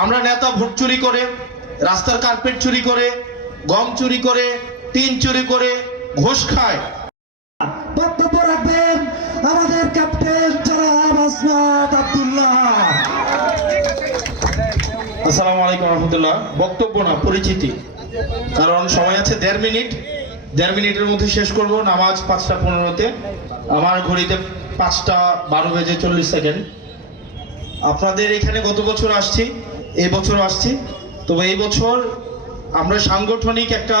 আমরা নেতা ভোট চুরি করে, রাস্তার কার্পেট চুরি করে, গম চুরি করে, টিন চুরি করে, ঘুষ খায়। বক্তব্য রাখবেন আমাদের ক্যাপ্টেন জনাব আসনাদ আব্দুল্লাহ। আসসালামু আলাইকুম রহমতুল্লাহ। বক্তব্য না, পরিচিতি, কারণ সময় আছে 1.5 মিনিট। 1.5 মিনিটের মধ্যে শেষ করব। নামাজ 5:15-তে, আমার ঘড়িতে 5:12:40। আপনাদের এখানে গত বছর আসছি, এই বছরও আসছি। তবে এই বছর আমরা সাংগঠনিক একটা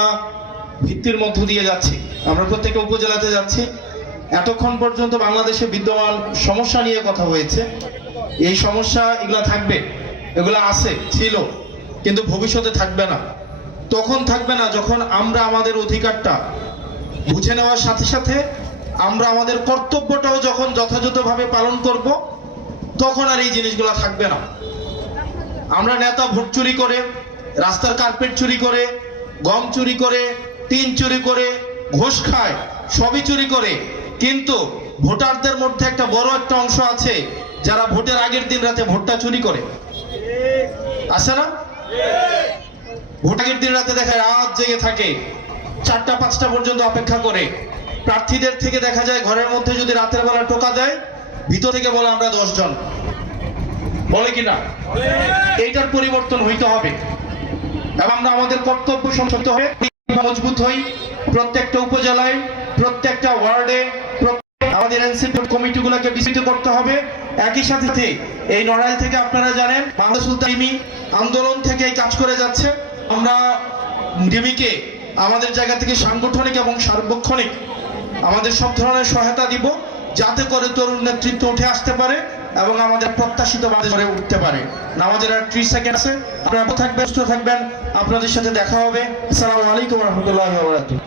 ভিত্তির মধ্য দিয়ে যাচ্ছি। আমরা প্রত্যেকটা উপজেলাতে যাচ্ছি। এতক্ষণ পর্যন্ত বাংলাদেশে বিদ্যমান সমস্যা নিয়ে কথা হয়েছে। এই সমস্যা এগুলা থাকবে, এগুলা আছে, ছিল, কিন্তু ভবিষ্যতে থাকবে না। তখন থাকবে না যখন আমরা আমাদের অধিকারটা বুঝে নেওয়ার সাথে সাথে আমরা আমাদের কর্তব্যটাও যখন যথাযথভাবে পালন করব, তখন আর এই জিনিসগুলো থাকবে না। আমরা নেতা ভোট চুরি করে, রাস্তার কার্পেট চুরি করে, গম চুরি করে, টিন চুরি করে, ঘুষ খায়, সবই চুরি করে। কিন্তু ভোটারদের মধ্যে একটা বড় একটা অংশ আছে যারা ভোটের আগের দিন রাতে ভোটটা চুরি করে, আছে না? ভোট আগের দিন রাতে দেখা যায় রাত জেগে থাকে, 4টা-5টা পর্যন্ত অপেক্ষা করে। প্রার্থীদের থেকে দেখা যায় ঘরের মধ্যে যদি রাতের বেলা টোকা দেয়, ভিতর থেকে বলে আমরা 10 জন, বলে কিনা? এইটার পরিবর্তন হইতে হবে এবং আমরা আমাদের কর্তব্য সম্পন্ন হয়ে মজবুত হই। প্রত্যেকটা উপজেলায়, প্রত্যেকটা ওয়ার্ডে আমাদের এনসিপি কমিটিগুলোকে বিস্তৃত করতে হবে। একই সাথে এই নড়াইল থেকে আপনারা জানেন বাংলা সুলতানি আন্দোলন থেকে এই কাজ করে যাচ্ছে। আমরা ডিমিকে আমাদের জায়গা থেকে সাংগঠনিক এবং সার্বক্ষণিক আমাদের সব ধরনের সহায়তা দিব, যাতে করে তরুণ নেতৃত্ব উঠে আসতে পারে এবং আমাদের প্রত্যাশিত বাংলাদেশে উঠতে পারে। নামাজের আর 30 সেকেন্ড আছে, আপনারা থাকবেন, সুস্থ থাকবেন। আপনাদের সাথে দেখা হবে। আসসালামু আলাইকুম রহমতুল্লাহি ওয়া বারাকাতুহু।